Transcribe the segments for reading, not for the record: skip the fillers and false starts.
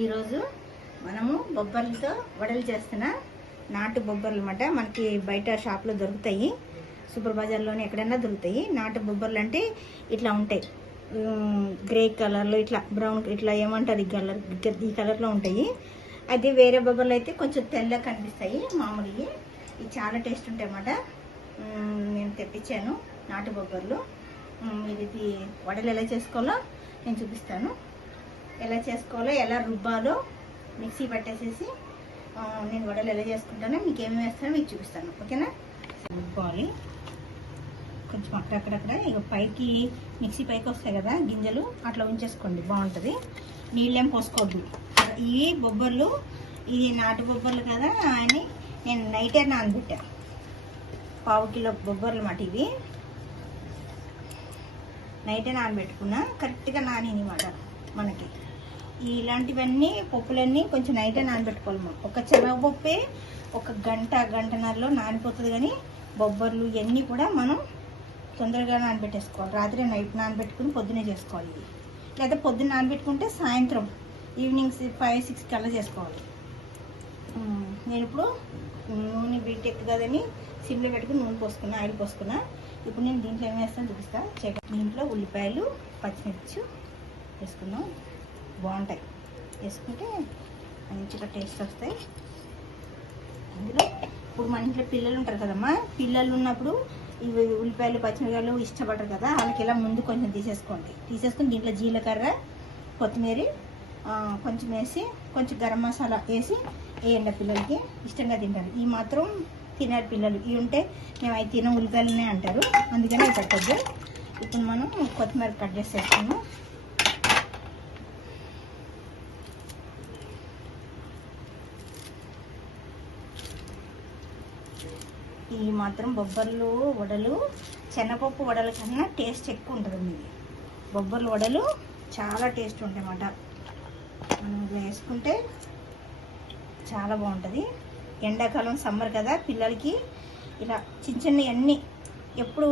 ఈరోజు మనము బొబ్బర్లతో వడలు చేస్తున్నా. నాటు బొబ్బర్లు అన్నమాట. మనకి బయట షాప్లో దొరుకుతాయి, సూపర్ బజార్లోనే ఎక్కడైనా దొరుకుతాయి. నాటు బొబ్బర్లు అంటే ఇట్లా ఉంటాయి, గ్రే కలర్లో, ఇట్లా బ్రౌన్, ఇట్లా ఏమంటారు ఈ కలర్లో ఉంటాయి. అది వేరే బొబ్బర్లు అయితే కొంచెం తెల్లగా కనిపిస్తాయి. మామూలుగా ఇవి చాలా టేస్ట్ ఉంటాయి అన్నమాట. నేను తెప్పించాను నాటు బొబ్బర్లు. ఇది వడలు ఎలా చేసుకోవాలో నేను చూపిస్తాను. ఎలా చేసుకోవాలో, ఎలా రుబ్బాలో మిక్సీ పట్టేసేసి నేను వడలు ఎలా చేసుకుంటానో, మీకు ఏమి వేస్తానో మీకు చూపిస్తాను. ఓకేనా? రుబ్బాలి కొంచెం అక్కడక్కడ. ఇక పైకి మిక్సీ పైకి వస్తాయి కదా గింజలు, అట్లా ఉంచేసుకోండి, బాగుంటుంది. నీళ్ళేం పోసుకోవద్దు. ఈ బొబ్బర్లు, ఇది నాటు బొబ్బర్లు కదా అని నేను నైటే నానబెట్టా. 1/2 కిలో బొబ్బర్లు మాట. ఇవి నైటే నానబెట్టుకున్నా, కరెక్ట్గా నానినమాట. మనకి ఇలాంటివన్నీ పప్పులన్నీ కొంచెం నైటే నానబెట్టుకోవాలి. ఒక శనగపప్పే ఒక గంటన్నరలో నానిపోతుంది. కానీ బొబ్బర్లు ఇవన్నీ కూడా మనం తొందరగా నానబెట్టేసుకోవాలి. రాత్రి నైట్ నానబెట్టుకుని పొద్దునే చేసుకోవాలి. ఇది లేదా పొద్దున్న నానబెట్టుకుంటే సాయంత్రం ఈవినింగ్ 5-6 కల్లా చేసుకోవాలి. నేను ఇప్పుడు నూనె బీటెక్ కదని సిమ్లో పెట్టుకుని నూనె పోసుకున్నా, ఆయిల్ పోసుకున్నా. ఇప్పుడు నేను దీంట్లో ఏం వేస్తాను చూపిస్తా. దీంట్లో ఉల్లిపాయలు, పచ్చిమిర్చి వేసుకున్నాం, బాగుంటాయి. వేసుకుంటే మంచిగా టేస్ట్ వస్తాయి. అందులో ఇప్పుడు మన ఇంట్లో పిల్లలు ఉంటారు కదమ్మా, పిల్లలు ఉన్నప్పుడు ఇవి ఉల్లిపాయలు, పచ్చిమిరకాయలు ఇష్టపడరు కదా, వాళ్ళకి ఇలా ముందు కొంచెం తీసేసుకొని దీంట్లో జీలకర్ర, కొత్తిమీర కొంచెం వేసి, కొంచెం గరం మసాలా వేసి వేయండి. పిల్లలకి ఇష్టంగా తింటారు. ఈ మాత్రం తినారు పిల్లలు. ఇవి ఉంటే మేము అవి తిన ఉల్లిపాయలునే అంటారు, అందుకని అవి పెట్టద్దు. ఇప్పుడు మనం కొత్తిమీర కట్ చేసేస్తాము. ఈ మాత్రం బొబ్బర్లు వడలు శనగపప్పు వడల కన్నా టేస్ట్ ఎక్కువ ఉంటుంది. ఇది బొబ్బర్లు వడలు చాలా టేస్ట్ ఉంటాయి అన్నమాట. మనం ఇలా వేసుకుంటే చాలా బాగుంటుంది. ఎండాకాలం సమ్మర్ కదా, పిల్లలకి ఇలా చిన్న అన్నీ ఎప్పుడు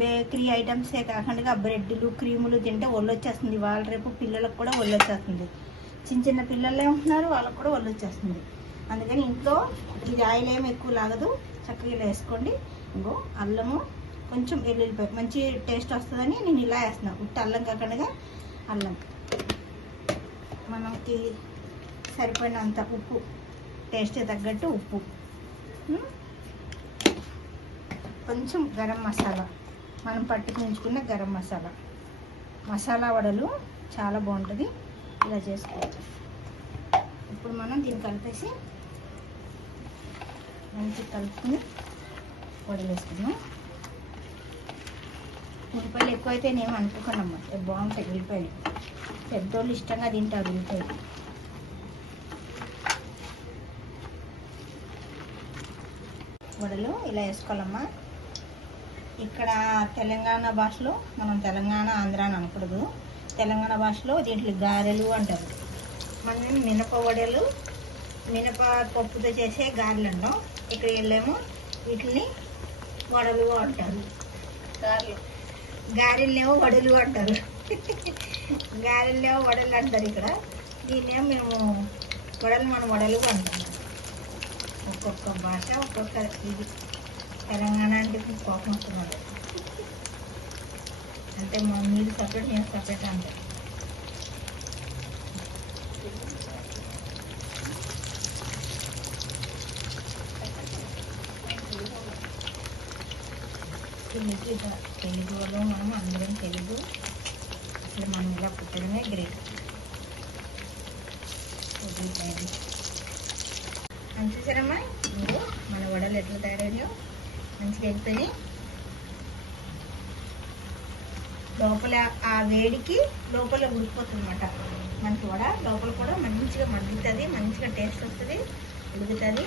బేకరీ ఐటమ్సే కాకుండా బ్రెడ్లు, క్రీములు తింటే ఒళ్ళు వచ్చేస్తుంది. వాళ్ళ రేపు పిల్లలకు కూడా ఒళ్ళు వచ్చేస్తుంది. చిన్న పిల్లలే ఉంటున్నారు, వాళ్ళకు కూడా ఒళ్ళు వచ్చేస్తుంది. అందుకని ఇంట్లో ఇది ఆయిల్ ఏమి ఎక్కువ లాగదు, చక్కగా ఇలా వేసుకోండి. ఇంకో అల్లము, కొంచెం వెల్లుల్లిపాయ, మంచి టేస్ట్ వస్తుందని నేను ఇలా వేస్తున్నాను. ఉట్టి అల్లం కాకుండా అల్లం, మనకి సరిపోయినంత ఉప్పు, టేస్ట్ తగ్గట్టు ఉప్పు, కొంచెం గరం మసాలా, మనం పట్టుకుని ఉంచుకున్న గరం మసాలా వడలు చాలా బాగుంటుంది. ఇలా చేసుకోవచ్చు. ఇప్పుడు మనం దీన్ని కలిపేసి మంచిగా కలుపుకుని వడలు వేసుకున్నాం. ఉల్లిపాయలు ఎక్కువైతే నేను అనుకోకనమ్మా, బాగుంటాయి ఉల్లిపాయలు. పెద్దోళ్ళు ఇష్టంగా తింటారు ఉల్లిపాయలు. వడలు ఇలా వేసుకోవాలమ్మా. ఇక్కడ తెలంగాణ భాషలో, మనం తెలంగాణ ఆంధ్ర అని అనకూడదు, తెలంగాణ భాషలో దీంట్లో గారెలు అంటారు. మనం మినప వడలు, మినపప్పుతో చేసే గారెలు అంటాం. ఇక్కడ వెళ్ళేమో వీటిని వడలు అంటారు. గారెలేమో వడలు అంటారు. గారెలేమో వడలు అంటారు ఇక్కడ. దీన్నేమో మేము వడలు, మనం వడలు అంటాం. ఒక్కొక్క భాష ఒక్కొక్క ఇది. తెలంగాణ అంటే కోపం వస్తున్నారు అంటే మీరు సపరేట్, నేను సపరేట్ అంటారు. తెలుగులో మనం అందరం తెలుగు, అసలు మనం ఇలా పుట్టడమే గ్రేట్. అంతేసరమ్మా, మీరు మన వడలు ఎట్లా తయారయ్యో మంచిగా అయిపోయి, లోపల ఆ వేడికి లోపల ఉడికిపోతుందన్నమాట మనకి వడ. లోపల కూడా మంచిగా మగ్గుతుంది, మంచిగా టేస్ట్ వస్తుంది, ఉడుకుతుంది.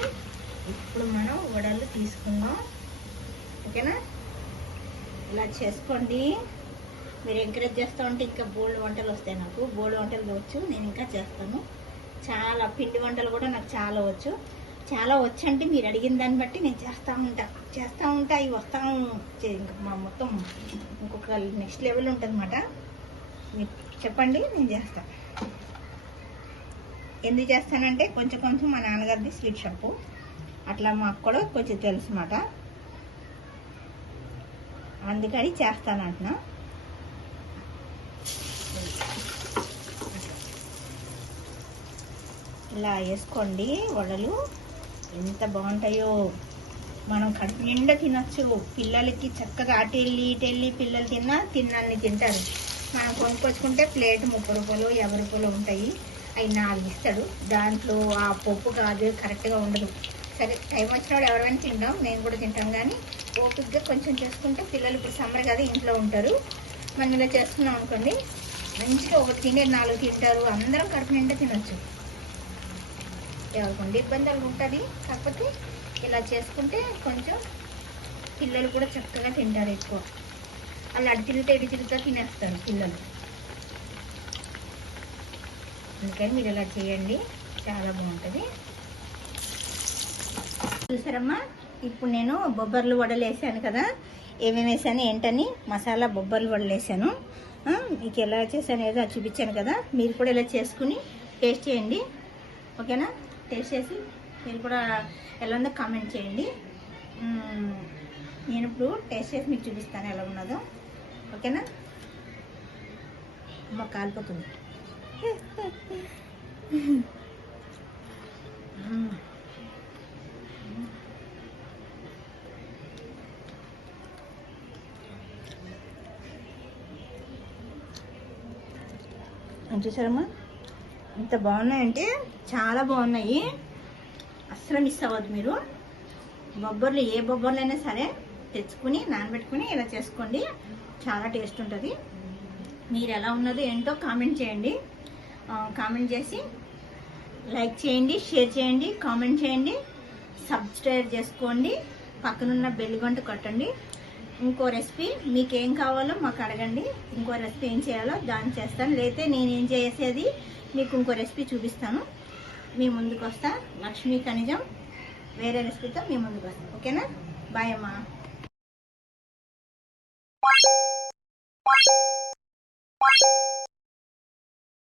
ఇప్పుడు మనం వడలు తీసుకుందాం. ఓకేనా? ఇలా చేసుకోండి. మీరు ఎంకరేజ్ చేస్తూ ఉంటే ఇంకా బోల్డ్ వంటలు వస్తాయి. నాకు బోల్డ్ వంటలు వచ్చు, నేను ఇంకా చేస్తాను. చాలా పిండి వంటలు కూడా నాకు చాలా వచ్చు అంటే మీరు అడిగిన దాన్ని బట్టి నేను చేస్తూ ఉంటా. అవి వస్తాను ఇంకా మా మొత్తం ఇంకొక నెక్స్ట్ లెవెల్ ఉంటుంది అన్నమాట. మీరు చెప్పండి, నేను చేస్తాను. ఎందుకు చేస్తానంటే కొంచెం కొంచెం మా నాన్నగారిది స్వీట్ షాపు, అట్లా మాకు కూడా కొంచెం తెలుసు అన్నమాట, అందుకని చేస్తానంటున్నా. ఇలా వేసుకోండి వడలు, ఎంత బాగుంటాయో. మనం కడుపు నిండా తినచ్చు. పిల్లలకి చక్కగా అటు వెళ్ళి ఇటు వెళ్ళి పిల్లలు తిన్నాన్ని తింటారు. మనం కొనుక్కొచ్చుకుంటే ప్లేట్ 30 రూపాయలు 50 రూపాయలు ఉంటాయి, అవి 4 ఇస్తాడు. దాంట్లో ఆ పప్పు కాదు కరెక్ట్గా ఉండదు. సరే టైం వచ్చినప్పుడు ఎవరైనా తింటాం, మేము కూడా తింటాం, కానీ ఓపికగా కొంచెం చేసుకుంటే పిల్లలు ఇప్పుడు సమ్మర్ కదా ఇంట్లో ఉంటారు. మనం ఇలా చేసుకున్నాం అనుకోండి, మంచిగా ఒకటి తినే 4 తింటారు, అందరం కడుపు నిండా తినొచ్చు. ఎవరికండి ఇబ్బందులు ఉంటుంది, కాకపోతే ఇలా చేసుకుంటే కొంచెం పిల్లలు కూడా చక్కగా తింటారు. ఎక్కువ వాళ్ళు అడి తిరుగుతా తినేస్తారు పిల్లలు. అందుకని మీరు ఇలా చేయండి, చాలా బాగుంటుంది. చూసారమ్మా, ఇప్పుడు నేను బొబ్బర్లు వడలు వేసాను కదా, ఏమేమి వేసాను ఏంటని మసాలా బొబ్బర్లు వడలు వేసాను. మీకు ఎలా చేశాను ఏదో చూపించాను కదా, మీరు కూడా ఇలా చేసుకుని టేస్ట్ చేయండి, ఓకేనా? టేస్ట్ చేసి మీరు కూడా ఎలా ఉందో కామెంట్ చేయండి. నేను ఇప్పుడు టేస్ట్ చేసి మీకు చూపిస్తాను ఎలా ఉన్నదో, ఓకేనా? అమ్మ కాలిపోతుంది. చూసారమ్మా ఇంత బాగున్నాయంటే చాలా బాగున్నాయి, అస్సలు మిస్ అవ్వద్దు మీరు. బొబ్బర్లు ఏ బొబ్బర్లు అయినా సరే తెచ్చుకుని నానబెట్టుకుని ఇలా చేసుకోండి, చాలా టేస్ట్ ఉంటుంది. మీరు ఎలా ఉన్నదో ఏంటో కామెంట్ చేయండి. కామెంట్ చేసి లైక్ చేయండి, షేర్ చేయండి, కామెంట్ చేయండి, సబ్స్క్రైబ్ చేసుకోండి, పక్కనున్న బెల్ గంట కొట్టండి. ఇంకో రెసిపీ మీకు ఏం కావాలో మాకు అడగండి, ఇంకో రెసిపీ ఏం చేయాలో దాన్ని చేస్తాను, లేకపోతే నేనేం చేసేది మీకు ఇంకో రెసిపీ చూపిస్తాను. మీ ముందుకు వస్తా, లక్ష్మీ ఖనిజం వేరే రెసిపీతో మీ ముందుకు వస్తాను, ఓకేనా? బాయ్ అమ్మా.